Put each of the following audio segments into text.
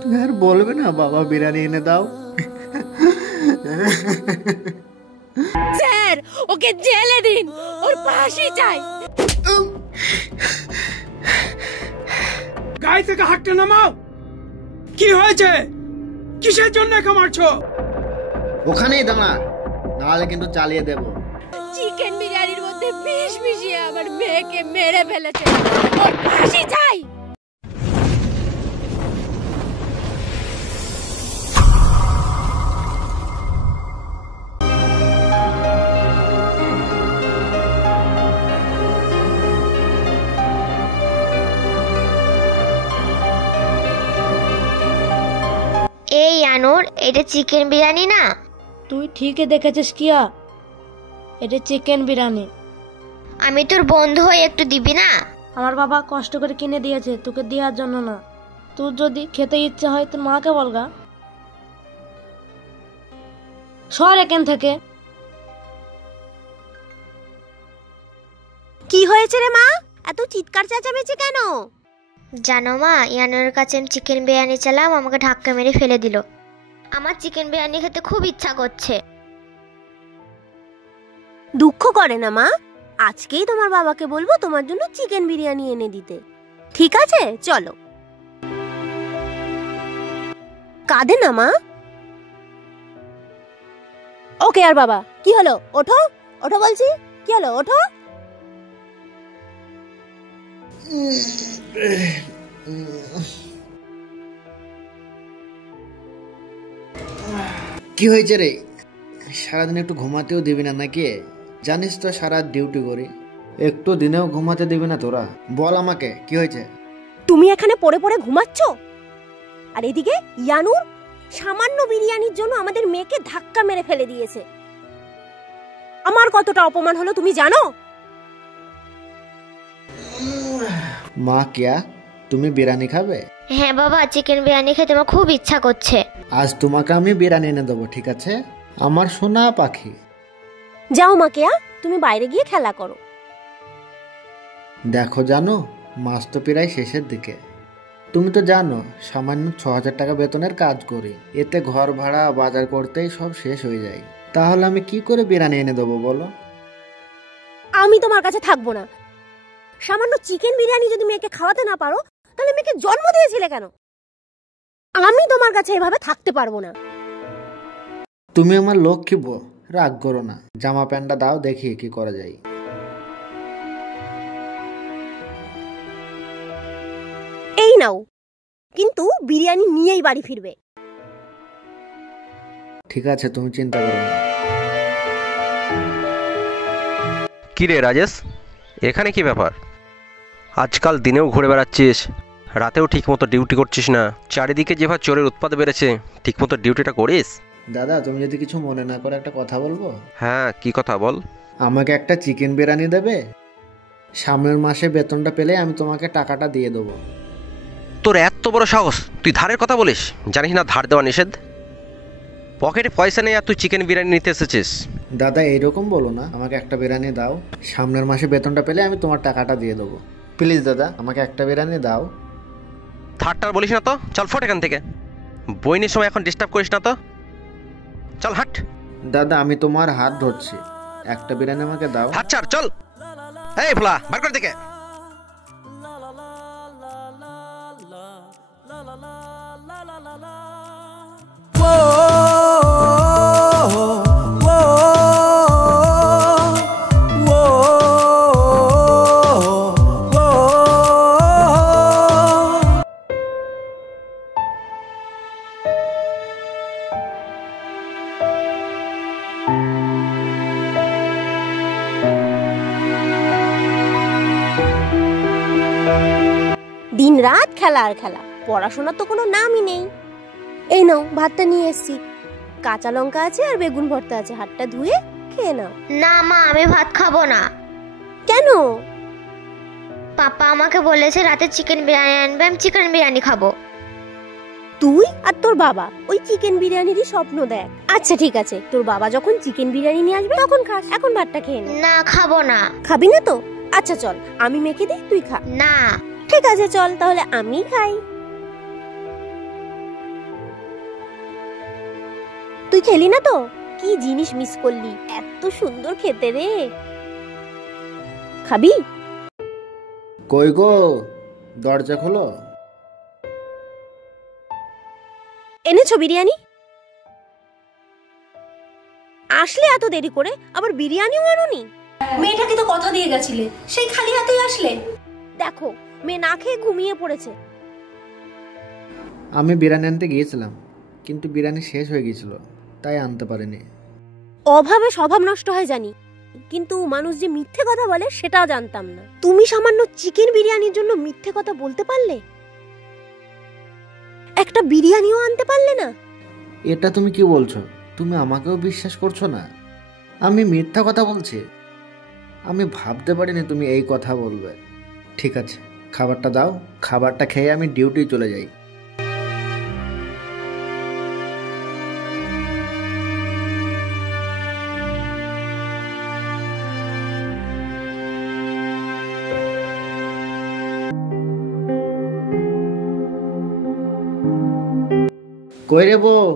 তুমি আর বলবে না বাবা বিরিয়ানি এনে দাও? স্যার ওকে জেলে দিন, ওর ফাঁসি চাই। গাড়ি থেকে হাঁটতে নামাও। কি হয়েছে? কিসের জন্য মারছো? ওখানেই দাঁড়া, নাহলে কিন্তু চালিয়ে দেব। চিকেন বিরিয়ানির মধ্যে বিষ মিশিয়ে আমার মেয়েকে মেরে ফেলেছে, ওর ফাঁসি চাই। এই আনুর, এটা চিকেন বিরিয়ানি না? তুই ঠিকই দেখেছিস কিয়া, এটা চিকেন বিরিয়ানি। আমি তোর বন্ধু হয়ে একটু দিবি না? আমার বাবা কষ্ট করে কিনে দিয়েছে, তোকে দেওয়ার জন্য না। তোর যদি খেতে ইচ্ছা হয় তোর মাকে বলগা। সর এখান থেকে। কি হয়েছে রে মা, এত চিৎকার চেঁচামেচি কেন? জানো মা, ইয়ানুর কাছে আমি চিকেন বিরিয়ানি চাইলাম, আমাকে ধাক্কা মেরে ফেলে দিল। আমার চিকেন বিরিয়ানি খেতে খুব ইচ্ছা করছে। দুঃখ করে না মা, আজকেই তোমার বাবাকে বলবো তোমার জন্য চিকেন বিরিয়ানি এনে দিতে। ঠিক আছে চলো। কাঁদে না মা। ওকে আর বাবা, কি হলো? ওঠো ওঠো বলছি, কি হলো? ওঠো। কি হয়েছে রে? সারাদিন একটু ঘুমাতেও দিবি না নাকি? জানিস তো সারা ডিউটি করি, একটু দিনেও ঘুমাতে দিবি না তোরা? বল আমাকে কি হয়েছে? তুমি এখানে পড়ে পড়ে ঘুমাচ্ছ, আর এদিকে ইয়ানুর সামান্য বিরিয়ানির জন্য আমাদের মেয়েকে ধাক্কা মেরে ফেলে দিয়েছে। আমার কতটা অপমান হলো তুমি জানো? মা কিয়া, তুমি বিরিয়ানি খাবে? হ্যাঁ বাবা, চিকেন বিরিয়ানি খেতে আমার খুব ইচ্ছা করছে। আজ তোমাকে আমি বিরিয়ানি এনে দেবো, ঠিক আছে আমার সোনা পাখি? যাও মা কেয়া, তুমি বাইরে গিয়ে খেলা করো। দেখো জানো, মাস তো প্রায় শেষের দিকে। তুমি তো জানো সামান্য ৬,০০০ টাকা বেতনের কাজ করি, এতে ঘর ভাড়া বাজার করতেই সব শেষ হয়ে যায়। তাহলে আমি কি করে বিরিয়ানি এনে দেবো বলো? আমি তোমার কাছে থাকবো না। সামান্য চিকেন বিরিয়ানি যদি মেয়েকে খাওয়াতে না পারো, তাহলে মেয়েকে জন্ম দিয়েছিলে কেন? আমি তোমার কাছে এভাবে থাকতে পারবো না। তুমি আমার লক্ষ্মী বউ, রাগ করো না। জামা প্যান্টটা দাও, দেখি কি করা যায়। এই নাও, কিন্তু বিরিয়ানি নিয়েই বাড়ি ফিরবে। ঠিক আছে, তুমি চিন্তা করো না। কি রে রাজেশ, এখানে কি ব্যাপার? আজকাল দিনেও ঘুরে বেড়াচ্ছিস, রাতেও ঠিকমতো ডিউটি করছিস না। চারিদিকে যেভাবে চোরের উৎপাত বেড়েছে, ঠিকমতো ডিউটিটা করিস? দাদা, তুমি যদি কিছু মনে না করে একটা কথা বলবো? হ্যাঁ, কি কথা বল। আমাকে একটা চিকেন বিরিয়ানি দেবে? সামনের মাসে বেতনটা পেলে আমি তোমাকে টাকাটা দিয়ে দেবো। তোর এত বড় সাহস, তুই ধারের কথা বলিস? জানিস না ধার দেওয়া নিষেধ? পকেটে পয়সা নেই আর তুই চিকেন বিরিয়ানি নিতে এসেছিস? দাদা এইরকম বলো না, আমাকে একটা বিরিয়ানি দাও, সামনের মাসে বেতনটা পেলে আমি তোমার টাকাটা দিয়ে দেবো। প্লিজ দাদা, আমাকে একটা বিরিয়ানি দাও। থার্ডটার বলিস না তো, চল ফোট এখান থেকে। বইনের সময় এখন ডিস্টার্ব করিস না তো, চল হাট। দাদা আমি তোমার হাত ধরছি, একটা বিরিয়ানি আমাকে দাও। হাত ছাড়, চল। এই ভোলা, বার করে থেকে। দিন রাত খেলা আর খেলা, পড়াশোনার তো কোনো নামই নেই। এই নাও, ভাতটা নিয়ে এসেছি, কাঁচা লঙ্কা আছে আর বেগুন ভর্তা আছে, হাতটা ধুয়ে খেয়ে নাও। না মা, আমি ভাত খাবো না। কেন? পাপা আমাকে বলেছে রাতে চিকেন বিরিয়ানি আনবে, আমি চিকেন বিরিয়ানি খাবো। তুই আর তোর বাবা ওই চিকেন বিরিয়ানিরই স্বপ্ন দেখ। আচ্ছা ঠিক আছে, তোর বাবা যখন চিকেন বিরিয়ানি নিয়ে আসবে তখন খাস, এখন ভাতটা খেয়ে নে। না, খাবো না। খাবি না তো? আচ্ছা চল, আমি মেখে দিই, তুই খা। না। ঠিক আছে চল, তাহলে আমি খাই। তুই খেলি না তো? কি জিনিস মিস করলি, এত সুন্দর খেতে রে। খাবি? কই গো, দরজা খোলো। এনেছো বিরিয়ানি? আসলে এত দেরি করে, আবার বিরিয়ানিও আনোনি? মেয়েটাকে তো কথা দিয়ে গেছিলে, সেই খালি হাতেই আসলে। দেখো, মেয়ে না খেয়ে ঘুমিয়ে পড়েছে। আমি বিরিয়ানি আনতে গিয়েছিলাম, কিন্তু বিরিয়ানি শেষ হয়ে গিয়েছিল, তাই আনতে পারিনি। অভাবে স্বভাব নষ্ট হয় জানি, কিন্তু মানুষ যে মিথ্যে কথা বলে সেটা জানতাম না। তুমি সামান্য চিকেন বিরিয়ানির জন্য মিথ্যে কথা বলতে পারলে? একটা বিরিয়ানিও আনতে পারলে না? এটা তুমি কি বলছো? তুমি আমাকেও বিশ্বাস করছো না? আমি মিথ্যা কথা বলছি? আমি ভাবতে পারিনি তুমি এই কথা বলবে। ঠিক আছে, খাবারটা দাও, খাবারটা খেয়ে আমি ডিউটি চলে যাই। কই রে বউ,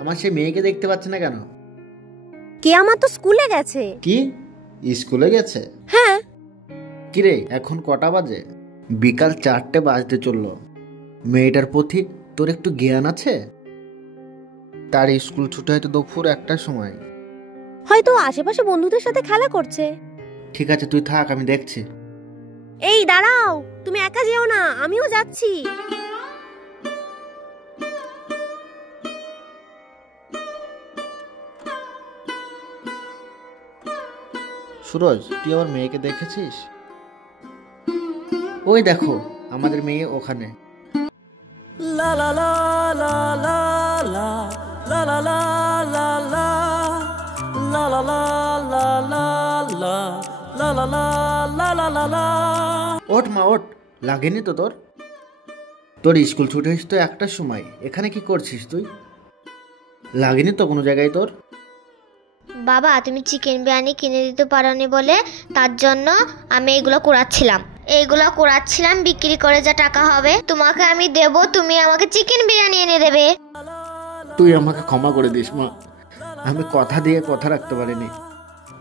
আমার সে মেয়েকে দেখতে পাচ্ছে না কেন? কে? আমার তো স্কুলে গেছে। কি, স্কুলে গেছে? হ্যাঁ। কিরে, এখন কটা বাজে? বিকাল 4টে বাজতে চললো। মেয়েটার প্রতি তোর একটু জ্ঞান আছে? তার স্কুল ছুটি হয়তো দুপুর 1টার সময়। হয়তো আশেপাশে বন্ধুদের সাথে খেলা করছে। ঠিক আছে, তুই থাক, আমি দেখছি। এই দাঁড়াও, তুমি একা যেও না, আমিও যাচ্ছি। সুরজ, তুই আমার মেয়েকে দেখেছিস? ওই দেখো, আমাদের মেয়ে ওখানে। ওঠ মা, ওঠ। লাগেনি তো তোর? তোর স্কুল ছুটি হয়েছে তো 1টার সময়, এখানে কি করছিস তুই? লাগেনি তো কোনো জায়গায় তোর? বাবা, তুমি চিকেন বিরিয়ানি কিনে দিতে পারোনি বলে তার জন্য আমি এগুলো কুড়াচ্ছিলাম। বিক্রি করে যা টাকা হবে তোমাকে আমি দেব, তুমি আমাকে চিকেন বিরিয়ানি এনে দেবে। তুই আমাকে ক্ষমা করে দিস মা, আমি কথা দিয়ে কথা রাখতে পারিনি।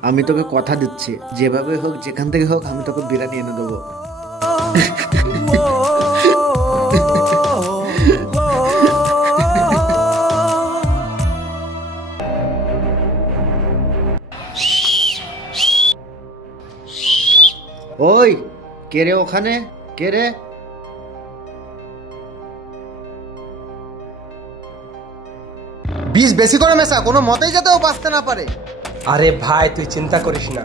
আমি তোকে কথা দিচ্ছি, যেভাবে হোক, যেখান থেকে হোক, আমি তোকে বিরিয়ানি এনে দেবো। ওই, কে রে ওখানে? কে রে? বিষ বেশি করে মেশা, কোনো মতেই যাতে ও বাঁচতে না পারে। আরে ভাই, তুই চিন্তা করিস না,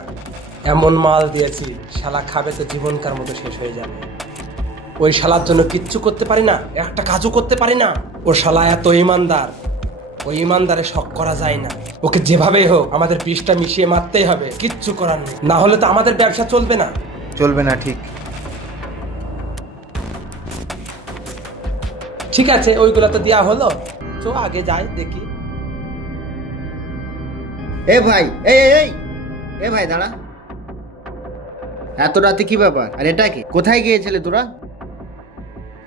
এমন মাল দিয়েছি শালা খাবে তো জীবনকার মতো শেষ হয়ে যাবে। ওই শালার জন্য কিচ্ছু করতে পারি না, একটা কাজও করতে পারি না। ও শালা এত ইমানদার, ওই ইমানদারে শক করা যায় না। ওকে যেভাবেই হোক আমাদের বিষটা মিশিয়ে মারতেই হবে, কিচ্ছু করার নেই, না হলে তো আমাদের ব্যবসা চলবে না। চলবে না? ঠিক ঠিক আছে, ওইগুলো তো দেওয়া হলো, তো আগে যাই দেখি। এ ভাই, এই এই এই, এ ভাই দাঁড়া। এত রাতে কি ব্যাপার? আর এটা কি? কোথায় গিয়েছিলে তোরা?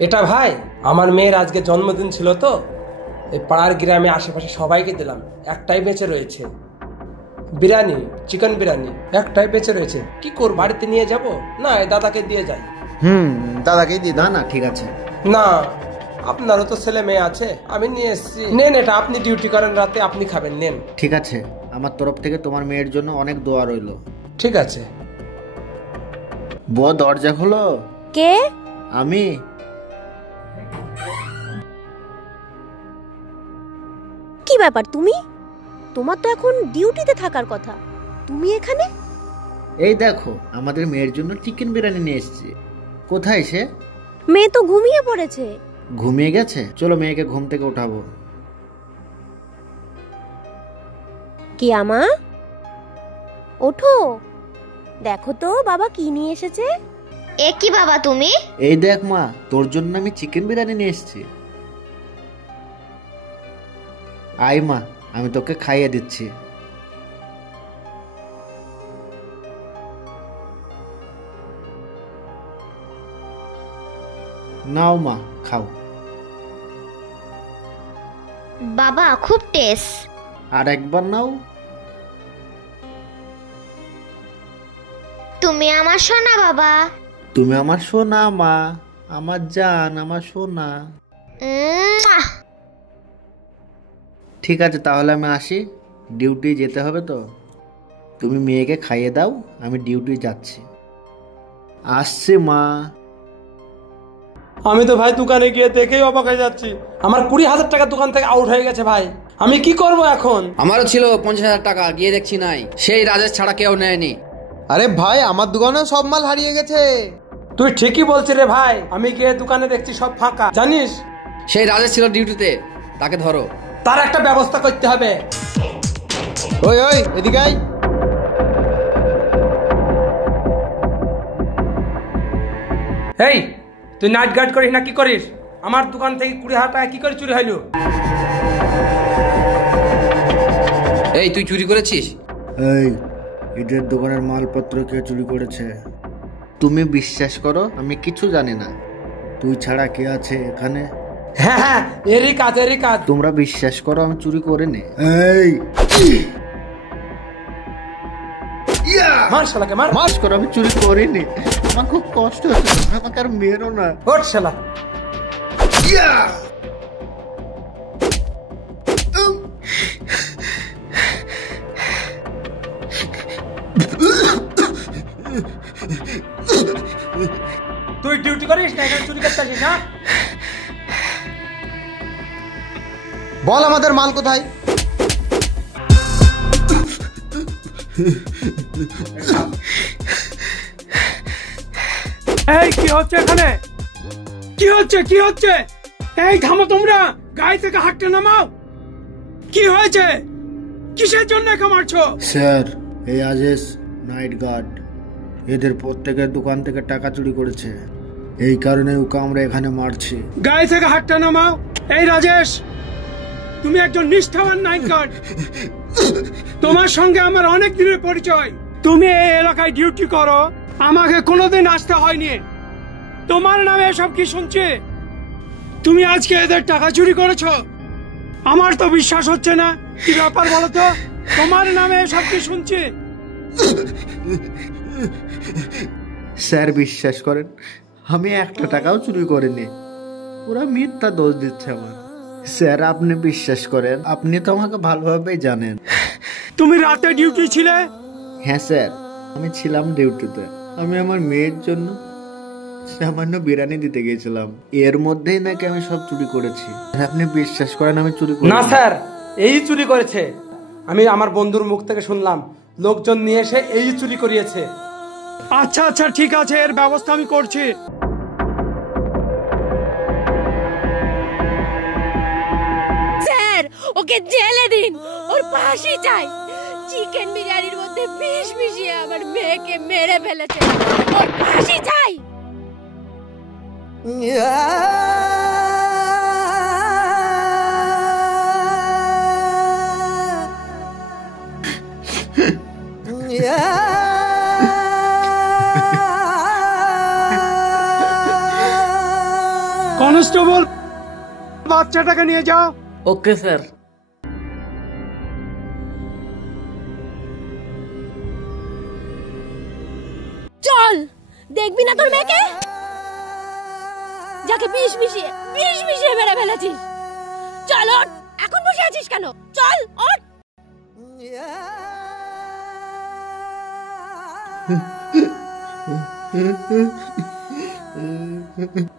এটা ভাই, আমার মেয়ের আজকে জন্মদিন ছিল তো, এই পাড়ার গ্রামে আশেপাশে সবাইকে দিলাম। একটাই বেঁচে রয়েছে বিরিয়ানি, চিকেন বিরিয়ানি একটাই বেঁচে রয়েছে। কি কর, বাড়িতে নিয়ে যাব না এই দাদাকে দিয়ে যাই? দাদাকেই দি। না না, ঠিক আছে। না, আপনারও তো ছেলে মেয়ে আছে, আমি নিয়ে এসেছি। নেন, এটা আপনি ডিউটি করেন রাতে, আপনি খাবেন, নেন। ঠিক আছে, আমার তরফ থেকে তোমার মেয়ের জন্য অনেক দোয়া রইল। ঠিক আছে। বউ, দরজা খোলো। কে? আমি। কি ব্যাপার, তুমি? তোমার তো এখন ডিউটিতে থাকার কথা, তুমি এখানে? এই দেখো, আমাদের মেয়ের জন্য চিকেন বিরিয়ানি নিয়ে এসেছি। কোথায় সে? মেয়ে তো ঘুমিয়ে পড়েছে। ঘুমিয়ে গেছে? চলো মেয়েকে ঘুম থেকে উঠাবো। কি আমা, ওঠো, দেখো তো বাবা কি নিয়ে এসেছে। এ কি বাবা তুমি? এই দেখ মা, তোর জন্য আমি চিকেন বিরিয়ানি নিয়ে এসেছি। আয় মা, আমি তোকে খাইয়ে দিচ্ছি। নাও মা, খাও। বাবা খুব টেস্ট। আর একবার নাও। তুমি আমার সোনা বাবা। তুমি আমার সোনা মা, আমার জান, আমার সোনা। উম্মুয়া। ঠিক আছে, তাহলে আমি আসি, ডিউটি যেতে হবে তো। তুমি মেয়েকে খাইয়ে দাও, আমি ডিউটি যাচ্ছি। আসছি মা। আমি তো ভাই দোকানে গিয়ে দেখেই অবাক হয়ে যাচ্ছি, আমার 20,000 টাকা দোকান থেকে আউট হয়ে গেছে ভাই। আমি কি করব এখন? আমারও ছিল 50,000 টাকা, গিয়ে দেখছি নাই। সেই রাজেশ ছাড়া কেউ নেয়নি। আরে ভাই, আমার দোকানেও সব মাল হারিয়ে গেছে। তুই ঠিকই বলছিস রে ভাই, আমি গিয়ে দোকানে দেখছি সব ফাঁকা। জানিস সেই রাজেশ ছিল ডিউটিতে, তাকে ধরো। তার একটা ব্যবস্থা করতে হবে। ওই ওই এদিকে আয়। এই তুই নাইট গার্ড করিস না কি করিস? আমার দোকান থেকে 20,000 টাকা কি করে চুরি হইলো? এই তুই চুরি করেছিস? এই, এদের দোকানের মালপত্র কে চুরি করেছে? তুমি বিশ্বাস করো, আমি কিছু জানি না। তুই ছাড়া কে আছে এখানে? হ্যাঁ হ্যাঁ, এরই কাজ এরই কাজ। তোমরা বিশ্বাস করো, আমি চুরি করিনি। এই মার শালাকে মার। মাস করো, আমি চুরি করিনি। আমার খুব কষ্ট হচ্ছে, আমাকে আর মেরো না। ওঠ শালা। তুই ডিউটি করিস না, এখানে চুরি করতে আসিস না? বল আমাদের মাল কোথায়? এই কি হচ্ছে এখানে? কি হচ্ছে কি হচ্ছে? এই থামো তোমরা, গাড়ি থেকে হাঁটতে নামাও। কি হয়েছে? কিসের জন্য একা মারছো? স্যার, এই রাজেশ নাইট গার্ড, এদের প্রত্যেকের দোকান থেকে টাকা চুরি করেছে। এই কারণে ওকে আমরা এখানে মারছি। গাড়ি থেকে হাঁটতে নামাও। এই রাজেশ, তুমি একজন নিষ্ঠাবান নাইট গার্ড। তোমার সঙ্গে আমার অনেক দিনের পরিচয়। তুমি এই এলাকায় ডিউটি করো, আমাকে কোনোদিন আসতে হয়নি। তোমার নামে এসব কি শুনছি? তুমি আজকে এদের টাকা চুরি করেছো? আমার তো বিশ্বাস হচ্ছে না। কি ব্যাপার বলো তো? তোমার নামে এসব কি শুনছি? স্যার বিশ্বাস করেন, আমি একটা টাকাও চুরি করিনি। ওরা মিথ্যা দোষ দিচ্ছে আমার। স্যার আপনি বিশ্বাস করেন, আপনি তো আমাকে ভালোভাবেই জানেন। তুমি রাতে ডিউটি ছিলে? হ্যাঁ স্যার, আমি ছিলাম ডিউটিতে। আমি আমার মেয়ের জন্য সামান্য বিরিয়ানি দিতে গিয়েছিলাম, এর মধ্যেই নাকি আমি সব চুরি করেছি। আপনি বিশ্বাস করেন আমি চুরি করি না স্যার, এই চুরি করেছে। আমি আমার বন্ধুর মুখ থেকে শুনলাম, লোকজন নিয়ে এসে এই চুরি করিয়েছে। আচ্ছা আচ্ছা ঠিক আছে, এর ব্যবস্থা আমি করছি। স্যার ওকে জেলে দিন, ওর ফাঁসি চাই। চিকেন বিরিয়ানির মধ্যে বিষ মিশিয়ে আমার মেয়েকে মেরে ফেলেছে, ওর ফাঁসি চাই। কনস্টেবল, বাচ্চাটাকে নিয়ে যাও। Okay sir. চল, দেখবি না তোর মেয়েকে, যাকে বিষ মিশিয়ে মেরে ফেলেছিস। চল ওঠ, এখন বসে আছিস কেন? চল ওঠ।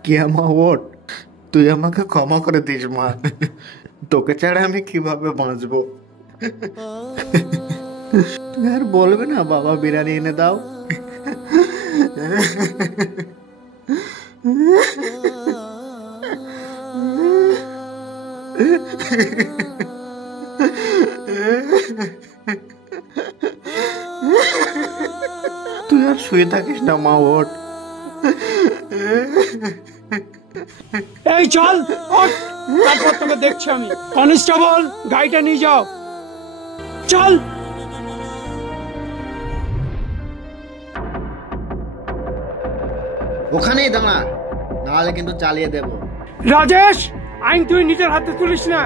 কে মা, ওঠ, তুই আমাকে ক্ষমা করে দিস মা। তোকে ছাড়া আমি কিভাবে বাঁচবো? তুই আর বলবে না বাবা বিরিয়ানি এনে দাও? তুই আর শুয়ে থাকিস না মা, ওঠ। এই চল ওঠ, তারপর তোকে দেখছি আমি। কনস্টেবল, গাড়িটা নিয়ে যাও। চল। ওখানেই দাঁড়া, নাহলে কিন্তু চালিয়ে দেব। রাজেশ, আইন তুই নিজের হাতে তুলিস না।